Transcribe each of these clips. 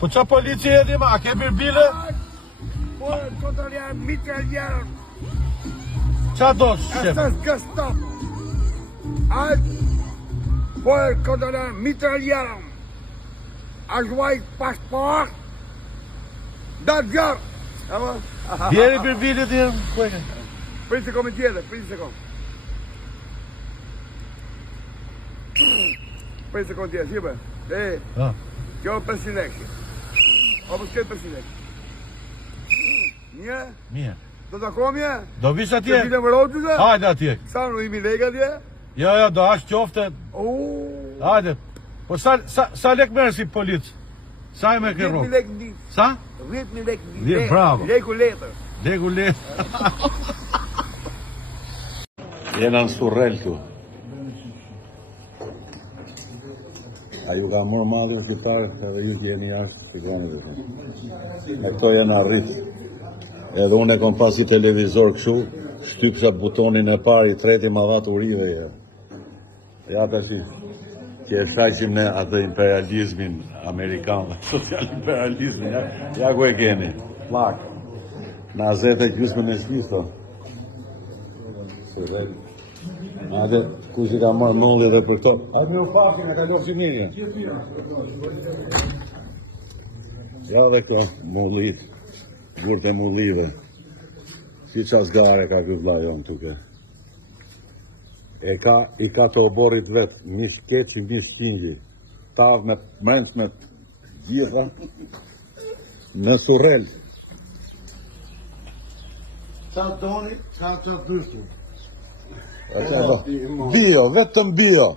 Po qa polici edhi ma, a ke birbile? Po kontrollar mitraljaren. Qa do shqip? Estas Gestapo. Alt po kontrollar mitraljaren. A zhuaj pasport. Da gjar. Apo? Bjeri birbilit i kueke. Për një sekundë tjetër, për një sekundë. Për një sekundë tjetër, shqipe. Kjo 500 lekë. Apo s'ket 500 lekë. Një? Mje. Do të komje? Do vish atje? Të vinë më rotëse? Hajde atje. Sa në 1000 lekë atje? Jo, do ashtë qofte. Hajde. Po sa lek merë si policë? Sa e me ke 10.000 rogë? lekë në ditë. Sa? 10.000 lekë në ditë. Bravo. Leku letër. Legu le. Jena në Surrel tu. A ju ka mërë madhë shqiptarë, edhe ju jeni jashtë, shikoni dhe shumë. E këto jenë arritë. Edhe unë e kom pasi televizor këshu, shtypsa butonin e pari, treti ma dhatë urive. Ja të shi, që e shajqim ne atë imperializmin Amerikan, social imperializmin, ja ku e keni, plakë. Na zete gjusme me shmito. Ade, ku që ka marrë nulli dhe për këto. Ade me u pakin, e ka lofë që njëri. Ja dhe kjo, mullit, gurët e mullive. Si qas gare ka këtë vla jonë tuke. I ka të oborit vetë, një shkeqi, një shqingji. Tavë me mrenç me gjitha. Në Surrel. Qa doni, ka qa dyshti. Bio, vetëm bio.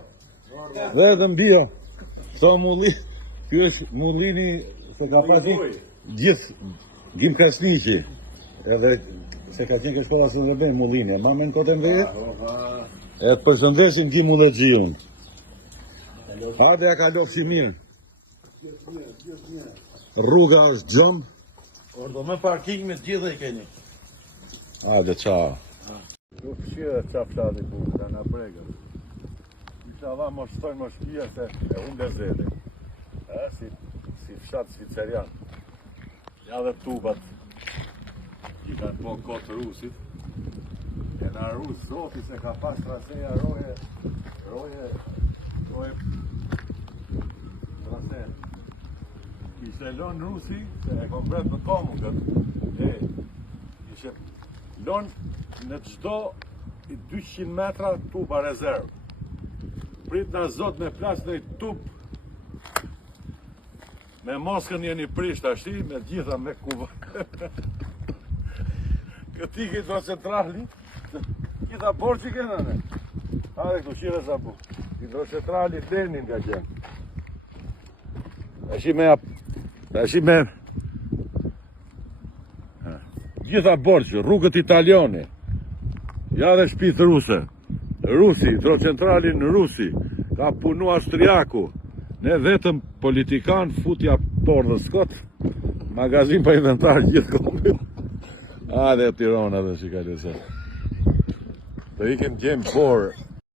Vetëm bio. Këto mulli, kjo është mullini se ka pati gjithë Gjim Krasniqi. Edhe se ka qenë ke shkolla së Zërben mullini. Ma me në kote më vetë. E të përshëndesim Gjimu dhe Gjiun. Hade ja ka lofë si mirë. Rruga është gjëmë. Ordo me parking me gjithë i keni. Hajde, ciao. Du fshire qa fshati burë, da nga bregën. Isha dha më shtojnë më shpia se e unë lezete. Si fshat Zvicerian. Ja dhe tubat. I kanë po kotë rusit. E na rus zoti se ka pas traseja roje trase. Ishe lon rusi, se e kom bret në komungët. Ishe lon në çdo 200 metra tuba rezervë. Prit na zot me plas në tub. Me moskën jeni prisht ashti, me gjitha me kuva. Këti hidrocentrali, gjitha borqi kena ne. Hajde këtu shire sa bu. Hidrocentrali Lenin ka qenë. Tashi me gjitha borqë, rrugët italiane. Ja dhe shpith ruse. Rusi, hidrocentralin Rusi. Ka punu Austriaku. Ne vetëm politikan futja por dhe skot. Magazin për inventar gjithë komi. A dhe Tirana dhe shikalese. Të ikim gjemë por.